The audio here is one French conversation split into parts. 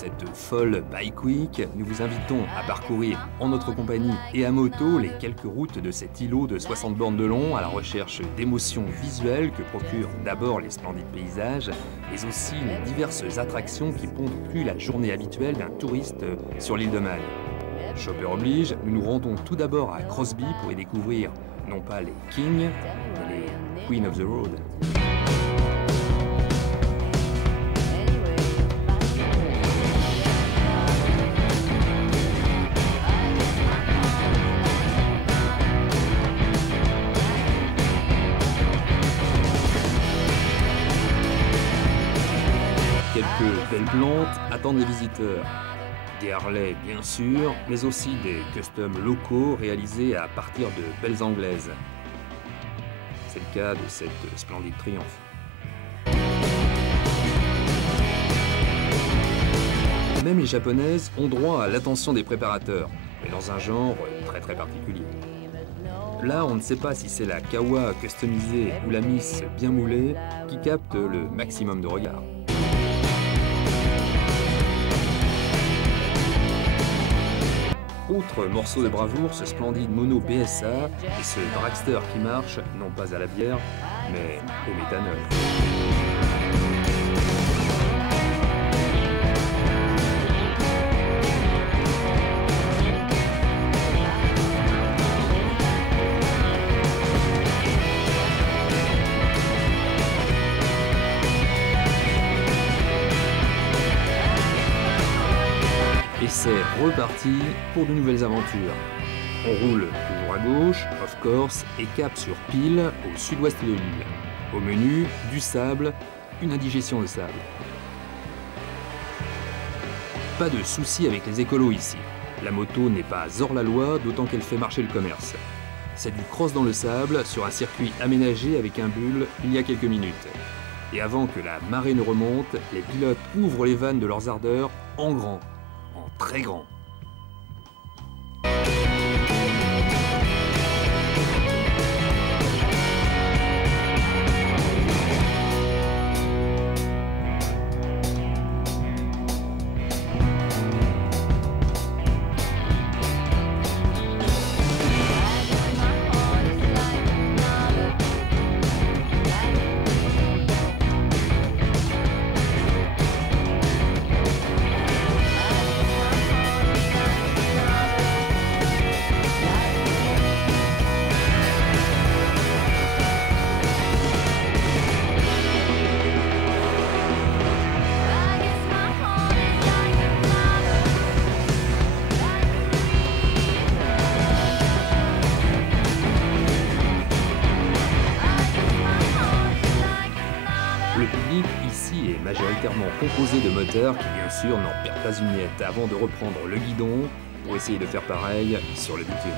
cette folle Bike Week, nous vous invitons à parcourir en notre compagnie et à moto les quelques routes de cet îlot de 60 bornes de long à la recherche d'émotions visuelles que procurent d'abord les splendides paysages, mais aussi les diverses attractions qui ponctuent la journée habituelle d'un touriste sur l'île de Man. Chopper oblige, nous nous rendons tout d'abord à Crosby pour y découvrir non pas les Kings, mais les Queen of the Road. Quelques belles plantes attendent les visiteurs. Des Harley bien sûr, mais aussi des customs locaux réalisés à partir de belles anglaises. C'est le cas de cette splendide Triumph. Même les japonaises ont droit à l'attention des préparateurs, mais dans un genre très particulier. Là, on ne sait pas si c'est la kawa customisée ou la miss bien moulée qui capte le maximum de regards. Autre morceau de bravoure, ce splendide mono BSA et ce dragster qui marche, non pas à la bière, mais au méthanol. Et c'est reparti pour de nouvelles aventures. On roule toujours à gauche, of course, et cap sur Peel, au sud-ouest de l'île. Au menu, du sable, une indigestion de sable. Pas de souci avec les écolos ici. La moto n'est pas hors-la-loi, d'autant qu'elle fait marcher le commerce. C'est du cross dans le sable, sur un circuit aménagé avec un bulle, il y a quelques minutes. Et avant que la marée ne remonte, les pilotes ouvrent les vannes de leurs ardeurs en grand. En très grand. Le public ici est majoritairement composé de moteurs qui bien sûr n'en perdent pas une miette avant de reprendre le guidon pour essayer de faire pareil sur le bitume.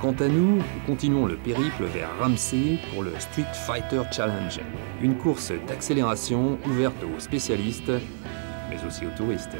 Quant à nous, nous continuons le périple vers Ramsey pour le Street Fighter Challenge, une course d'accélération ouverte aux spécialistes, mais aussi aux touristes.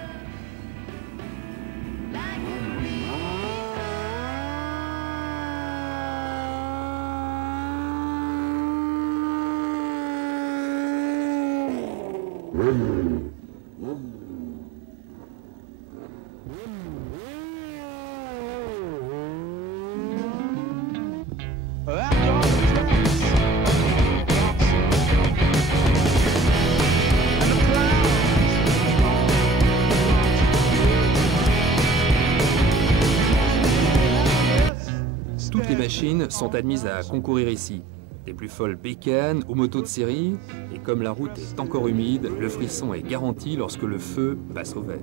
Toutes les machines sont admises à concourir ici. Des plus folles bécanes aux motos de série, et comme la route est encore humide, le frisson est garanti lorsque le feu passe au vert.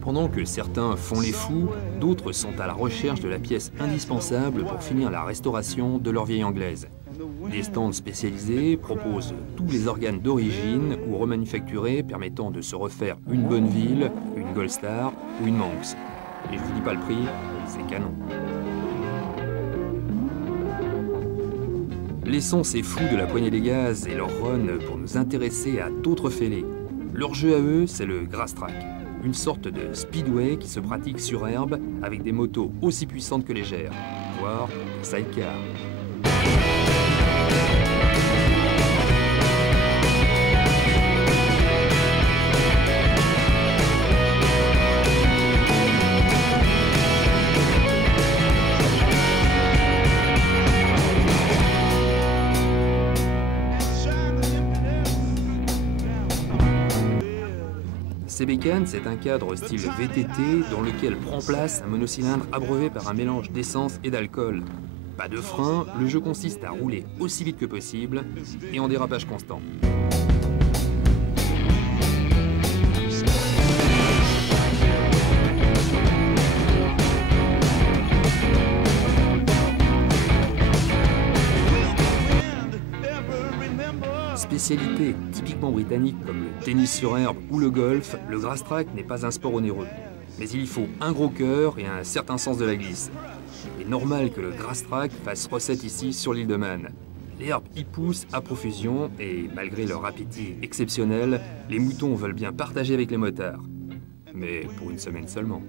Pendant que certains font les fous, d'autres sont à la recherche de la pièce indispensable pour finir la restauration de leur vieille anglaise. Des stands spécialisés proposent tous les organes d'origine ou remanufacturés permettant de se refaire une Bonneville, une Goldstar ou une Manx. Et je vous dis pas le prix, c'est canon. Laissons ces fous de la poignée des gaz et leur run pour nous intéresser à d'autres fêlés. Leur jeu à eux, c'est le grass track, une sorte de speedway qui se pratique sur herbe avec des motos aussi puissantes que légères, voire des sidecars. CB-Can, c'est un cadre style VTT dans lequel prend place un monocylindre abreuvé par un mélange d'essence et d'alcool. Pas de frein, le jeu consiste à rouler aussi vite que possible et en dérapage constant. Spécialité typiquement britannique comme le tennis sur herbe ou le golf, le grass track n'est pas un sport onéreux. Mais il y faut un gros cœur et un certain sens de la glisse. Il est normal que le grass track fasse recette ici sur l'île de Man. L'herbe y pousse à profusion et malgré leur appétit exceptionnel, les moutons veulent bien partager avec les motards. Mais pour une semaine seulement.